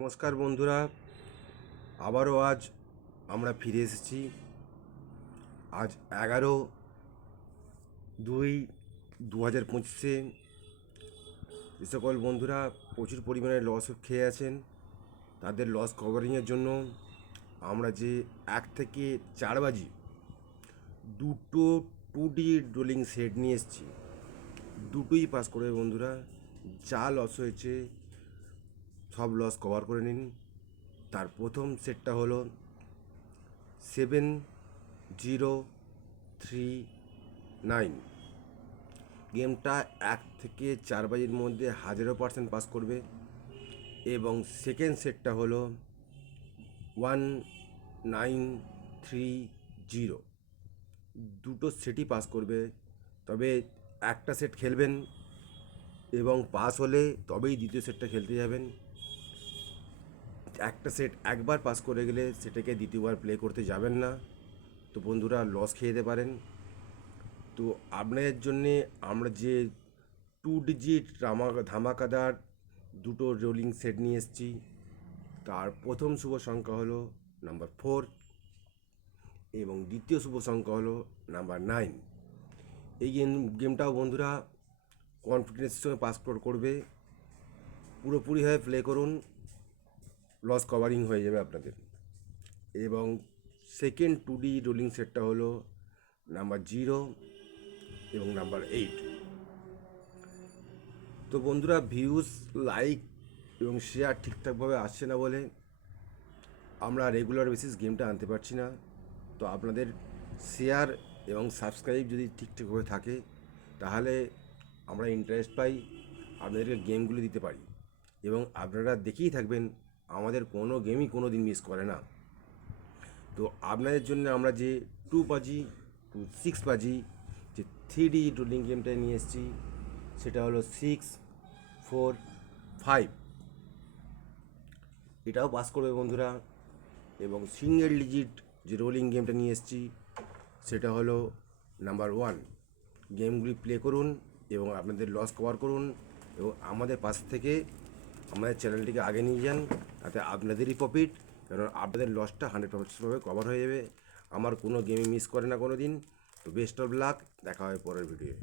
নমস্কার বন্ধুরা, আবারও আজ আমরা ফিরে এসেছি। আজ 11/2/2025 যে সকল বন্ধুরা প্রচুর পরিমাণে লস খেয়ে আছেন তাদের লস কভারিংয়ের জন্য আমরা যে 1 থেকে 4 বাজি দুটো 2D রোলিং সেট নিয়ে এসেছি। দুটোই পাস করবে বন্ধুরা। যা লস হয়েছে সব লস কভার করে নিন। তার প্রথম সেটটা হলো 7039। গেমটা 1 থেকে 4 বাজির মধ্যে 1000% পাস করবে। এবং সেকেন্ড সেটটা হলো 1930। দুটো সেটই পাস করবে, তবে একটা সেট খেলবেন এবং পাস হলে তবেই দ্বিতীয় সেটটা খেলতে যাবেন। একটা সেট একবার পাস করে গেলে সেটাকে দ্বিতীয়বার প্লে করতে যাবেন না, তো বন্ধুরা লস খেয়ে যেতে পারেন। তো আপনাদের জন্যে আমরা যে 2 ডিজিট ধামাকাদার দুটো রোলিং সেট নিয়ে এসেছি। তার প্রথম শুভ সংখ্যা হলো নাম্বার 4 এবং দ্বিতীয় শুভ সংখ্যা হলো নাম্বার 9। এই গেমটাও বন্ধুরা কনফিডেন্সের সঙ্গে পাস করবে। পুরোপুরিভাবে প্লে করুন, লস কভারিং হয়ে যাবে আপনাদের। এবং সেকেন্ড 2D রোলিং সেটটা হলো নাম্বার 0 এবং নাম্বার 8। তো বন্ধুরা ভিউজ, লাইক এবং শেয়ার ঠিকঠাকভাবে আসছে না বলে আমরা রেগুলার বেসিস গেমটা আনতে পারছি না। তো আপনাদের শেয়ার এবং সাবস্ক্রাইব যদি ঠিকঠাকভাবে থাকে তাহলে আমরা ইন্টারেস্ট পাই, আপনাদেরকে গেমগুলি দিতে পারি এবং আপনারা দেখেই থাকবেন আমাদের কোনো গেমই কোনো দিন মিস করে না। তো আপনাদের জন্য আমরা যে 2 বাজি টু 6 বাজি যে 3D রোলিং গেমটা নিয়ে এসেছি সেটা হলো 645। এটাও পাস করবে বন্ধুরা। এবং সিঙ্গেল ডিজিট যে রোলিং গেমটা নিয়ে এসেছি সেটা হলো নাম্বার 1। গেমগুলি প্লে করুন এবং আপনাদের লস কভার করুন এবং আমাদের পাশ থেকে আমাদের চ্যানেলটিকে আগে নিয়ে যান, তাতে আপনাদেরই প্রফিট, কারণ আপনাদের লসটা 100%ভাবে কভার হয়ে যাবে। আমার কোনো গেমই মিস করে না কোনো দিন। তো বেস্ট অফ লাক, দেখা হয় পরের ভিডিও।